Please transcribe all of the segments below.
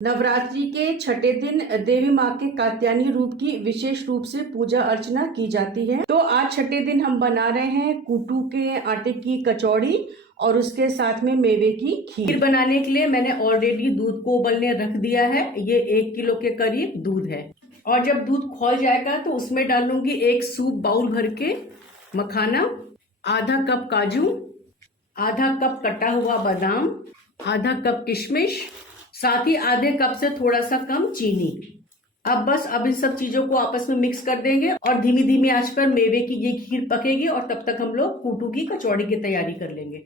नवरात्रि के छठे दिन देवी माँ के कात्यायनी रूप की विशेष रूप से पूजा अर्चना की जाती है। तो आज छठे दिन हम बना रहे हैं कूटू के आटे की कचौड़ी और उसके साथ में मेवे की खीर। बनाने के लिए मैंने ऑलरेडी दूध को उबलने रख दिया है। ये 1 किलो के करीब दूध है और जब दूध खौल जाएगा तो उसमें डालूंगी 1 सूप बाउल भर के मखाना, आधा कप काजू, आधा कप कटा हुआ बादाम, आधा कप किशमिश, साथ ही आधे कप से थोड़ा सा कम चीनी। अब इन सब चीजों को आपस में मिक्स कर देंगे और धीमी धीमी आंच पर मेवे की ये खीर पकेगी और तब तक हम लोग कूटू की कचौड़ी की तैयारी कर लेंगे।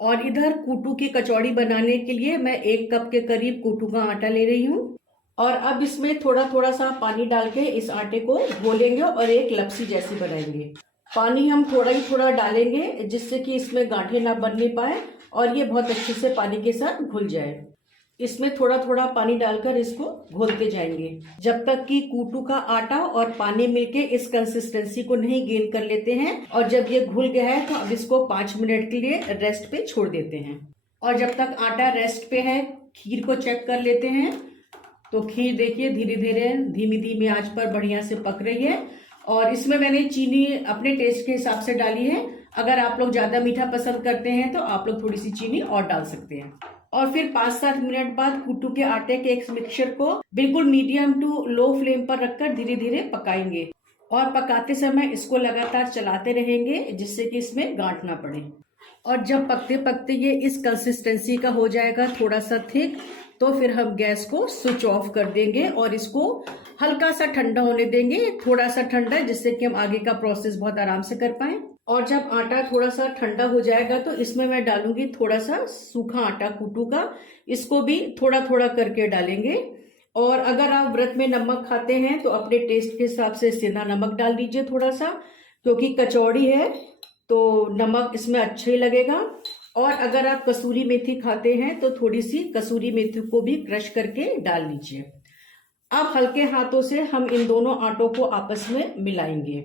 और इधर कूटू की कचौड़ी बनाने के लिए मैं 1 कप के करीब कूटू का आटा ले रही हूँ और अब इसमें थोड़ा थोड़ा सा पानी डाल के इस आटे को घोलेंगे और एक लपसी जैसी बनाएंगे। पानी हम थोड़ा ही थोड़ा डालेंगे जिससे कि इसमें गांठें ना बनने पाए और ये बहुत अच्छे से पानी के साथ घुल जाए। इसमें थोड़ा थोड़ा पानी डालकर इसको घोलते जाएंगे जब तक कि कूटू का आटा और पानी मिलके इस कंसिस्टेंसी को नहीं गेन कर लेते हैं। और जब ये घुल गया है तो अब इसको 5 मिनट के लिए रेस्ट पे छोड़ देते हैं। और जब तक आटा रेस्ट पे है खीर को चेक कर लेते हैं। तो खीर देखिए धीरे धीरे धीमी धीमी आंच पर बढ़िया से पक रही है और इसमें मैंने चीनी अपने टेस्ट के हिसाब से डाली है। अगर आप लोग ज्यादा मीठा पसंद करते हैं तो आप लोग थोड़ी सी चीनी और डाल सकते हैं। और फिर 5-7 मिनट बाद कूटू के आटे के एक मिक्सचर को बिल्कुल मीडियम टू लो फ्लेम पर रखकर धीरे धीरे पकाएंगे और पकाते समय इसको लगातार चलाते रहेंगे जिससे कि इसमें गांठ ना पड़े। और जब पकते पकते ये इस कंसिस्टेंसी का हो जाएगा थोड़ा सा थिक, तो फिर हम गैस को स्विच ऑफ कर देंगे और इसको हल्का सा ठंडा होने देंगे, थोड़ा सा ठंडा, जिससे कि हम आगे का प्रोसेस बहुत आराम से कर पाए। और जब आटा थोड़ा सा ठंडा हो जाएगा तो इसमें मैं डालूंगी थोड़ा सा सूखा आटा कूटू का, इसको भी थोड़ा थोड़ा करके डालेंगे। और अगर आप व्रत में नमक खाते हैं तो अपने टेस्ट के हिसाब से सेंधा नमक डाल दीजिए थोड़ा सा, क्योंकि कचौड़ी है तो नमक इसमें अच्छा ही लगेगा। और अगर आप कसूरी मेथी खाते हैं तो थोड़ी सी कसूरी मेथी को भी क्रश करके डाल लीजिए। अब हल्के हाथों से हम इन दोनों आटों को आपस में मिलाएंगे।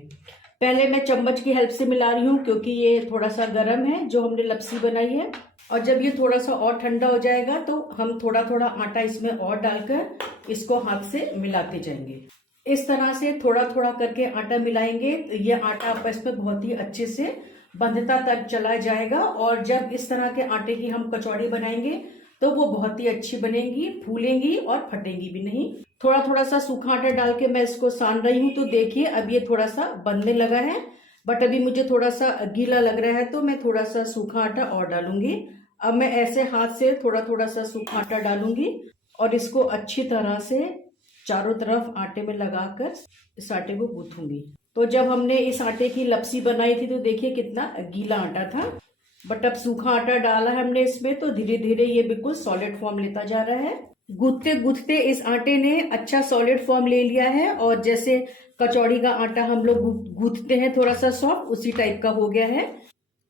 पहले मैं चम्मच की हेल्प से मिला रही हूँ क्योंकि ये थोड़ा सा गर्म है जो हमने लपसी बनाई है। और जब ये थोड़ा सा और ठंडा हो जाएगा तो हम थोड़ा थोड़ा आटा इसमें और डालकर इसको हाथ से मिलाते जाएंगे। इस तरह से थोड़ा थोड़ा करके आटा मिलाएंगे तो ये आटा आपस में बहुत ही अच्छे से बंधता तक चला जाएगा। और जब इस तरह के आटे की हम कचौड़ी बनाएंगे तो वो बहुत ही अच्छी बनेगी, फूलेंगी और फटेंगी भी नहीं। थोड़ा थोड़ा सा सूखा आटा डाल के मैं इसको सान रही हूँ। तो देखिए अब ये थोड़ा सा बनने लगा है, बट अभी मुझे थोड़ा सा गीला लग रहा है तो मैं थोड़ा सा सूखा आटा और डालूंगी। अब मैं ऐसे हाथ से थोड़ा थोड़ा सा सूखा आटा डालूंगी और इसको अच्छी तरह से चारों तरफ आटे में लगाकर इस आटे को गूंथूंगी। तो जब हमने इस आटे की लपसी बनाई थी तो देखिए कितना गीला आटा था, बट अब सूखा आटा डाला है हमने इसमें तो धीरे धीरे ये बिल्कुल सॉलिड फॉर्म लेता जा रहा है। गूंथते गूंथते इस आटे ने अच्छा सॉलिड फॉर्म ले लिया है और जैसे कचौड़ी का आटा हम लोग गूंथते हैं थोड़ा सा सॉफ्ट, उसी टाइप का हो गया है।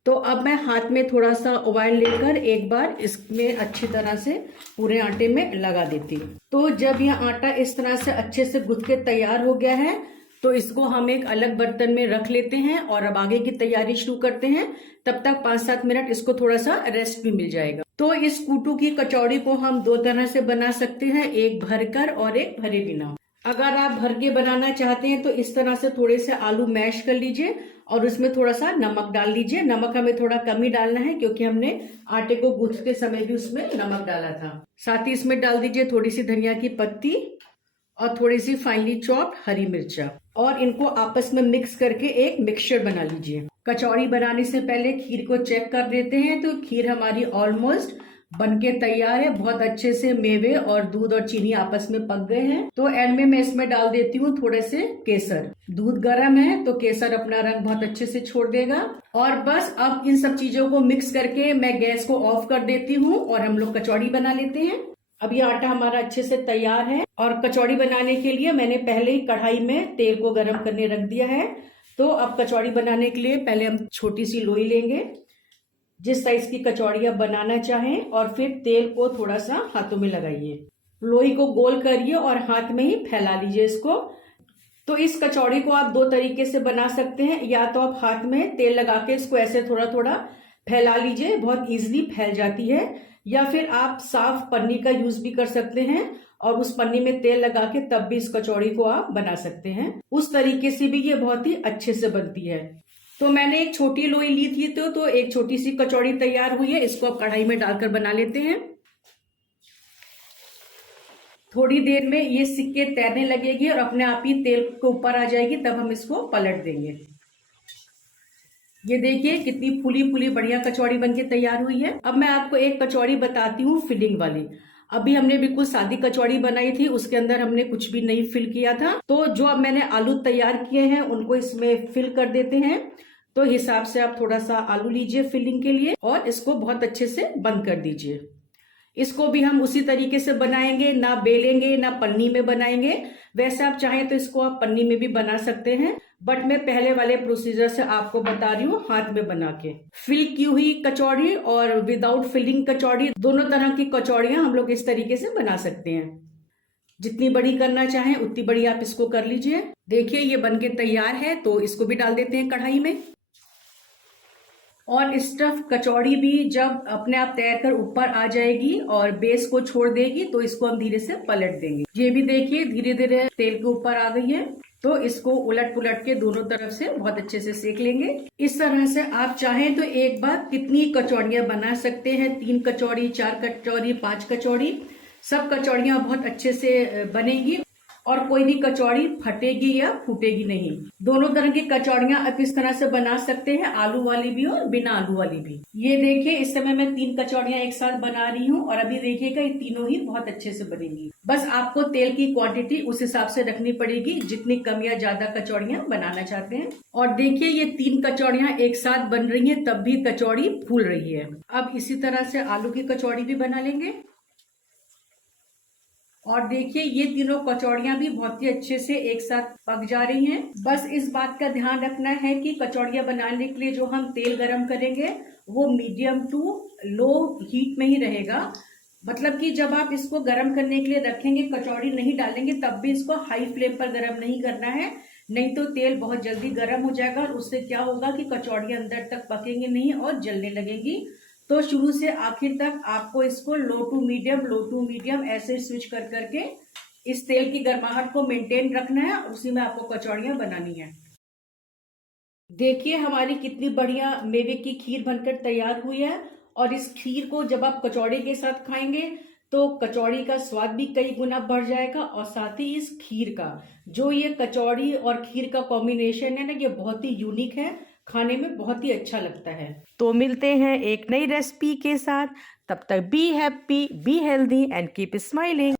तो अब मैं हाथ में थोड़ा सा ऑयल लेकर एक बार इसमें अच्छी तरह से पूरे आटे में लगा देती हूँ। तो जब यह आटा इस तरह से अच्छे से गूंथ के तैयार हो गया है तो इसको हम एक अलग बर्तन में रख लेते हैं और अब आगे की तैयारी शुरू करते हैं। तब तक 5-7 मिनट इसको थोड़ा सा रेस्ट भी मिल जाएगा। तो इस कूटू की कचौड़ी को हम 2 तरह से बना सकते हैं, एक भरकर और एक भरे बिना। अगर आप भर के बनाना चाहते हैं तो इस तरह से थोड़े से आलू मैश कर लीजिए और उसमें थोड़ा सा नमक डाल लीजिए। नमक हमें थोड़ा कम ही डालना है क्योंकि हमने आटे को गूंथते समय भी उसमें नमक डाला था। साथ ही इसमें डाल दीजिए थोड़ी सी धनिया की पत्ती और थोड़ी सी फाइनली चॉप्ड हरी मिर्चा और इनको आपस में मिक्स करके एक मिक्सचर बना लीजिए। कचौड़ी बनाने से पहले खीर को चेक कर देते हैं तो खीर हमारी ऑलमोस्ट बनके तैयार है। बहुत अच्छे से मेवे और दूध और चीनी आपस में पक गए हैं। तो एंड में मैं इसमें डाल देती हूँ थोड़े से केसर। दूध गर्म है तो केसर अपना रंग बहुत अच्छे से छोड़ देगा। और बस अब इन सब चीजों को मिक्स करके मैं गैस को ऑफ कर देती हूँ और हम लोग कचौड़ी बना लेते हैं। अब ये आटा हमारा अच्छे से तैयार है और कचौड़ी बनाने के लिए मैंने पहले ही कढ़ाई में तेल को गर्म करने रख दिया है। तो अब कचौड़ी बनाने के लिए पहले हम छोटी सी लोई लेंगे जिस साइज की कचौड़ी आप बनाना चाहें और फिर तेल को थोड़ा सा हाथों में लगाइए, लोई को गोल करिए और हाथ में ही फैला लीजिए इसको। तो इस कचौड़ी को आप 2 तरीके से बना सकते हैं, या तो आप हाथ में तेल लगा के इसको ऐसे थोड़ा थोड़ा फैला लीजिए, बहुत इजीली फैल जाती है, या फिर आप साफ पन्नी का यूज भी कर सकते हैं और उस पन्नी में तेल लगा के तब भी इस कचौड़ी को आप बना सकते हैं। उस तरीके से भी ये बहुत ही अच्छे से बनती है। तो मैंने एक छोटी लोई ली थी तो एक छोटी सी कचौड़ी तैयार हुई है। इसको अब कढ़ाई में डालकर बना लेते हैं। थोड़ी देर में ये सिक्के तैरने लगेगी और अपने आप ही तेल के ऊपर आ जाएगी, तब हम इसको पलट देंगे। ये देखिए कितनी फूली फूली बढ़िया कचौड़ी बनके तैयार हुई है। अब मैं आपको एक कचौड़ी बताती हूँ फिलिंग वाली। अभी हमने बिल्कुल सादी कचौड़ी बनाई थी, उसके अंदर हमने कुछ भी नहीं फिल किया था। तो जो अब मैंने आलू तैयार किए हैं उनको इसमें फिल कर देते हैं। तो हिसाब से आप थोड़ा सा आलू लीजिए फिलिंग के लिए और इसको बहुत अच्छे से बंद कर दीजिए। इसको भी हम उसी तरीके से बनाएंगे, ना बेलेंगे ना पन्नी में बनाएंगे। वैसे आप चाहें तो इसको आप पन्नी में भी बना सकते हैं, बट मैं पहले वाले प्रोसीजर से आपको बता रही हूँ, हाथ में बना के। फिल की हुई कचौड़ी और विदाउट फिलिंग कचौड़ी, दोनों तरह की कचौड़ियां हम लोग इस तरीके से बना सकते हैं। जितनी बड़ी करना चाहें उतनी बड़ी आप इसको कर लीजिए। देखिए ये बनके तैयार है, तो इसको भी डाल देते हैं कढ़ाई में। और स्टफ कचौड़ी भी जब अपने आप तैर कर ऊपर आ जाएगी और बेस को छोड़ देगी तो इसको हम धीरे से पलट देंगे। ये भी देखिए धीरे धीरे तेल के ऊपर आ गई है, तो इसको उलट पुलट के दोनों तरफ से बहुत अच्छे से सेक लेंगे। इस तरह से आप चाहें तो एक बार कितनी कचौड़ियां बना सकते हैं, 3 कचौड़ी, 4 कचौड़ी, 5 कचौड़ी, सब कचौड़ियां बहुत अच्छे से बनेगी और कोई भी कचौड़ी फटेगी या फूटेगी नहीं। दोनों तरह की कचौड़ियां आप इस तरह से बना सकते हैं, आलू वाली भी और बिना आलू वाली भी। ये देखिए इस समय मैं 3 कचौड़ियां एक साथ बना रही हूँ और अभी देखिएगा ये तीनों ही बहुत अच्छे से बनेंगी। बस आपको तेल की क्वांटिटी उस हिसाब से रखनी पड़ेगी जितनी कम या ज्यादा कचौड़ियां बनाना चाहते हैं। और देखिए ये 3 कचौड़ियां एक साथ बन रही है, तब भी कचौड़ी फूल रही है। अब इसी तरह से आलू की कचौड़ी भी बना लेंगे। और देखिए ये तीनों कचौड़ियां भी बहुत ही अच्छे से एक साथ पक जा रही हैं। बस इस बात का ध्यान रखना है कि कचौड़ियां बनाने के लिए जो हम तेल गरम करेंगे वो मीडियम टू लो हीट में ही रहेगा। मतलब कि जब आप इसको गरम करने के लिए रखेंगे, कचौड़ी नहीं डालेंगे, तब भी इसको हाई फ्लेम पर गरम नहीं करना है, नहीं तो तेल बहुत जल्दी गर्म हो जाएगा और उससे क्या होगा कि कचौड़ियां अंदर तक पकेंगे नहीं और जलने लगेंगी। तो शुरू से आखिर तक आपको इसको लो टू मीडियम ऐसे स्विच कर करके इस तेल की गर्माहट को मेंटेन रखना है और उसी में आपको कचौड़ियां बनानी है। देखिए हमारी कितनी बढ़िया मेवे की खीर बनकर तैयार हुई है और इस खीर को जब आप कचौड़ी के साथ खाएंगे तो कचौड़ी का स्वाद भी कई गुना बढ़ जाएगा और साथ ही इस खीर का जो ये कचौड़ी और खीर का कॉम्बिनेशन है ना, ये बहुत ही यूनिक है, खाने में बहुत ही अच्छा लगता है। तो मिलते हैं एक नई रेसिपी के साथ, तब तक be happy, be healthy and keep smiling.